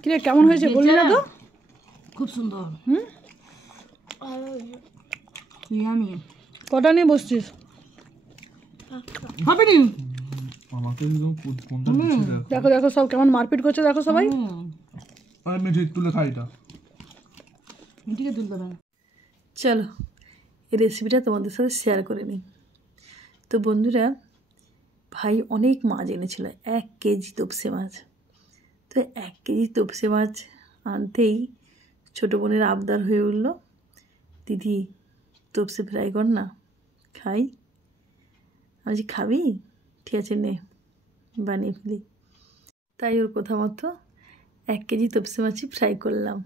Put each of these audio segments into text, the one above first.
কিরে কেমন হয়েছে বললি না তো? খুব সুন্দর। আমি কটা নিয়ে বসছিস? হবে নি। আমাকে একদম কোনটা দিচ্ছে দেখো। দেখো দেখো সব কেমন মারপিট করছে দেখো সবাই। আর মিঠি তুলে খাই এটা। মিঠিকে তুলতে হবে। চলো এই রেসিপিটা তোমাদের সাথে শেয়ার করে নিই। তো বন্ধুরা, ভাই অনেক মাছ এনেছিল, 1 কেজি তপসে মাছ। তো 1 কেজি তপসে মাছ আনতেই ছোটো বোনের আবদার হয়ে উঠল, দিদি তপসে ফ্রাই কর না, খাই। আমি বলছি খাবি, ঠিক আছে নে বানিয়ে ফেলি। তাই ওর কথা মতো 1 কেজি তপসে মাছই ফ্রাই করলাম।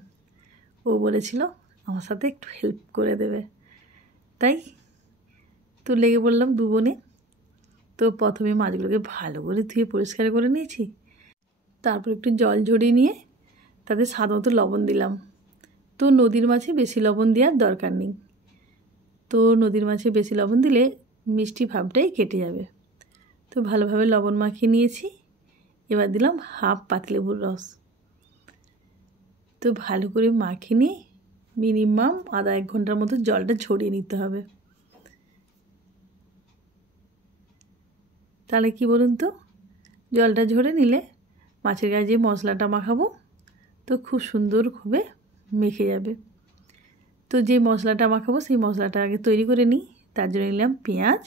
ও বলেছিল আমার সাথে একটু হেল্প করে দেবে, তাই তো লেগে বললাম দু বোনে। তো প্রথমে মাছগুলোকে ভালো করে ধুয়ে পরিষ্কার করে নিয়েছি, তারপর একটু জল ঝরিয়ে নিয়ে তাতে স্বাদ মতো লবণ দিলাম। তো নদীর মাছে বেশি লবণ দেওয়ার দরকার নেই, তো নদীর মাছে বেশি লবণ দিলে মিষ্টি ভাবটাই কেটে যাবে। তো ভালোভাবে লবণ মাখিয়ে নিয়েছি। এবার দিলাম হাফ পাতিলেবুর রস। তো ভালো করে মাখিয়ে নিয়ে মিনিমাম আধা 1 ঘন্টার মতো জলটা ঝরিয়ে নিতে হবে। তাহলে কি বলুন তো, জলটা ঝরে নিলে মাছের গায়ে যে মশলাটা মাখাবো তো খুব সুন্দরভাবে মেখে যাবে। তো যে মশলাটা মাখাবো সেই মশলাটা আগে তৈরি করে নিই। তার জন্য নিলাম পেঁয়াজ,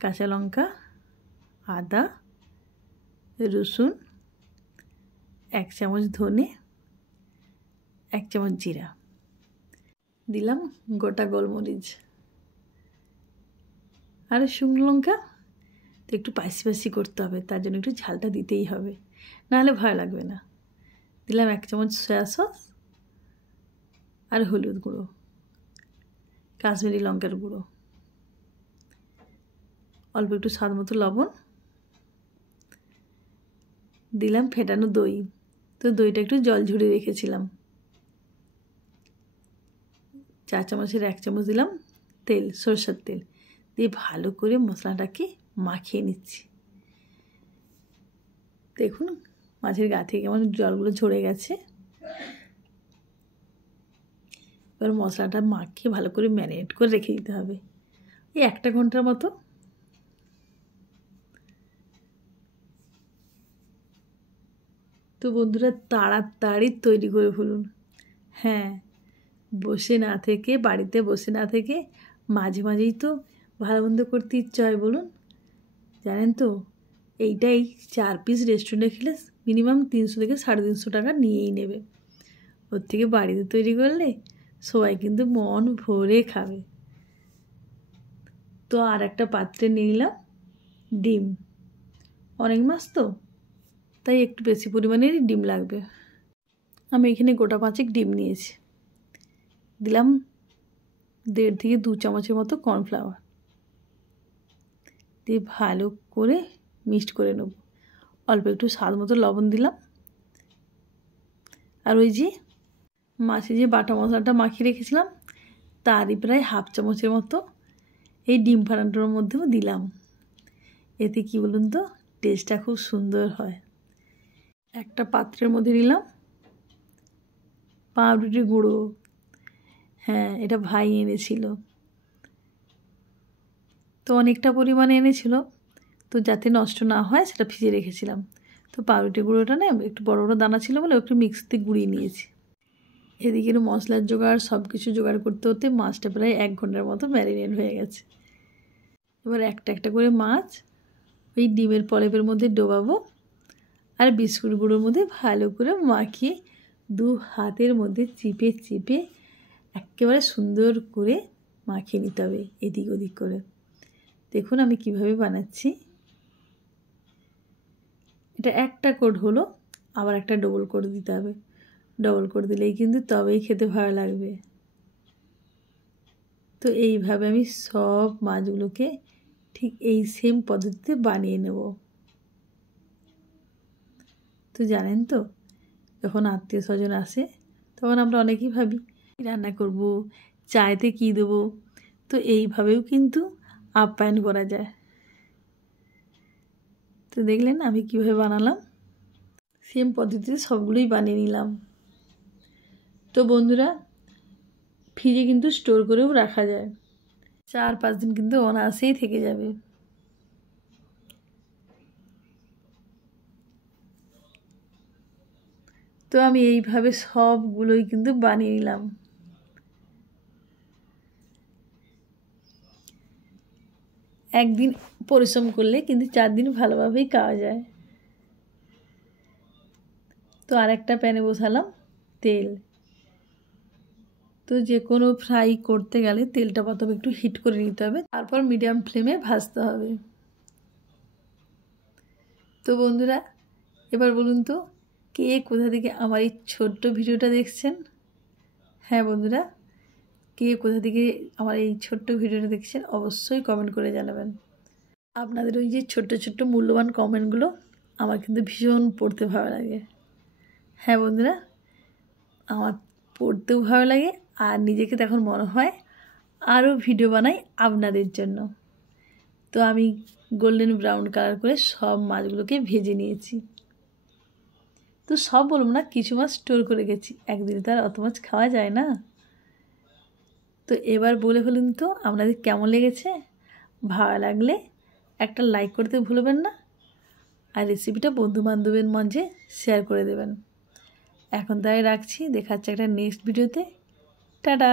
কাঁচা লঙ্কা, আদা, রসুন, 1 চামচ ধনে, 1 চামচ জিরা, দিলাম গোটা গোলমরিচ আর শুকনো লঙ্কা। তো একটু স্পাইসি করতে হবে, তার জন্য একটু ঝালটা দিতেই হবে, নাহলে ভয় লাগবে না। দিলাম 1 চামচ সয়া সস আর হলুদ গুঁড়ো, কাশ্মীরি লঙ্কার গুঁড়ো, অল্প একটু স্বাদ মতো লবণ, দিলাম ফেটানো দই। তো দইটা একটু জল ঝরিয়ে রেখেছিলাম। 4 চামচের 1 চামচ দিলাম তেল, সরষের তেল, দিয়ে ভালো করে মশলাটাকে মাখিয়ে নিচ্ছি। দেখুন মাছের গা থেকে কেমন জলগুলো ঝরে গেছে। এবার মশলাটা মাখিয়ে ভালো করে ম্যারিনেট করে রেখে দিতে হবে এই 1 ঘন্টার মতো। তো বন্ধুরা তাড়াতাড়ি তৈরি করে ফেলুন। হ্যাঁ, বসে না থেকে, বাড়িতে বসে না থেকে মাঝে মাঝেই তো ভালো মন্দ করতে ইচ্ছা হয় বলুন। জানেন তো এইটাই 4 পিস রেস্টুরেন্টে খেলে মিনিমাম 300 থেকে 350 টাকা নিয়েই নেবে। ওর থেকে বাড়িতে তৈরি করলে সবাই কিন্তু মন ভরে খাবে। তো আর একটা পাত্রে নিয়ে নিলাম ডিম। অনেক মাছ তো তাই একটু বেশি পরিমাণেরই ডিম লাগবে। আমি এখানে গোটা 5 ডিম নিয়েছি। দিলাম 1.5 থেকে 2 চামচের মতো কর্নফ্লাওয়ার, দিয়ে ভালো করে মিক্সড করে নেব। অল্প একটু স্বাদ মতো লবণ দিলাম। আর ওই যে মাছে যে বাটা মশলাটা মাখিয়ে রেখেছিলাম তারই প্রায় হাফ চামচের মতো এই ডিম ফাটানোর মধ্যেও দিলাম। এতে কি বলুন তো টেস্টটা খুব সুন্দর হয়। একটা পাত্রের মধ্যে নিলাম পাউরুটি গুঁড়ো। হ্যাঁ, এটা ভাই এনেছিল, তো অনেকটা পরিমাণে এনেছিল, তো যাতে নষ্ট না হয় সেটা ভিজিয়ে রেখেছিলাম। তো পাউরুটি গুঁড়োটা না একটু বড় বড় দানা ছিল বলে একটু মিক্সিতে গুঁড়িয়ে নিয়েছি। এদিকে মশলার জোগাড় সব কিছু জোগাড় করতে হতে মাছটা প্রায় 1 ঘন্টার মতো ম্যারিনেট হয়ে গেছে। এবার একটা একটা করে মাছ ওই ডিমের পলেপের মধ্যে ডোবাবো আর বিস্কুট গুঁড়োর মধ্যে ভালো করে মাখিয়ে 2 হাতের মধ্যে চিপে চিপে একেবারে সুন্দর করে মাখিয়ে নিতে হবে এদিক ওদিক করে। দেখুন আমি কিভাবে বানাচ্ছি। এটা একটা কোট হলো, আবার একটা ডবল কোট দিতে হবে। ডবল কোট দিলেই কিন্তু তবেই খেতে ভালো লাগবে। তো এইভাবে আমি সব মাছগুলোকে ঠিক এই সেম পদ্ধতিতে বানিয়ে নেব। তো জানেন তো যখন আত্মীয় স্বজন আসে তখন আমরা অনেকেই ভাবি রান্না করব, চায়েতে কী দেবো। তো এইভাবেও কিন্তু আপ্যায়ন করা যায়। তো দেখলেন আমি কীভাবে বানালাম। সেম পদ্ধতিতে সবগুলোই বানিয়ে নিলাম। তো বন্ধুরা, ফ্রিজে কিন্তু স্টোর করেও রাখা যায়, 4-5 দিন কিন্তু অনায়াসেই থেকে যাবে। তো আমি এইভাবে সবগুলোই কিন্তু বানিয়ে নিলাম। একদিন পরিশ্রম করলে কিন্তু 4 দিন ভালোভাবেই খাওয়া যায়। তো আরেকটা প্যানে বসালাম তেল। তো যে কোনো ফ্রাই করতে গেলে তেলটা প্রথমে একটু হিট করে নিতে হবে, তারপর মিডিয়াম ফ্লেমে ভাজতে হবে। তো বন্ধুরা, এবার বলুন তো কে কোথা থেকে আমার এই ছোট্ট ভিডিওটা দেখছেন? হ্যাঁ বন্ধুরা, কে কোথা থেকে আমার এই ছোট্ট ভিডিওটা দেখছেন অবশ্যই কমেন্ট করে জানাবেন। আপনাদের ওই যে ছোট্ট ছোট্ট মূল্যবান কমেন্টগুলো আমার কিন্তু ভীষণ পড়তে ভালো লাগে। হ্যাঁ বন্ধুরা, আমার পড়তেও ভালো লাগে, আর নিজেকে তখন মনে হয় আরও ভিডিও বানাই আপনাদের জন্য। তো আমি গোল্ডেন ব্রাউন কালার করে সব মাছগুলোকে ভেজে নিয়েছি। তো সব বলবো না, কিছু মাছ স্টোর করে গেছি, একদিনে তো আর অত মাছ খাওয়া যায় না। তো এবার বলে ফেলুন তো আপনাদের কেমন লেগেছে। ভালো লাগলে একটা লাইক করতে ভুলবেন না, আর রেসিপিটা বন্ধুবান্ধবের মাঝে শেয়ার করে দেবেন। এখন তাই রাখছি, দেখা হচ্ছে একটা নেক্সট ভিডিওতে। টাটা।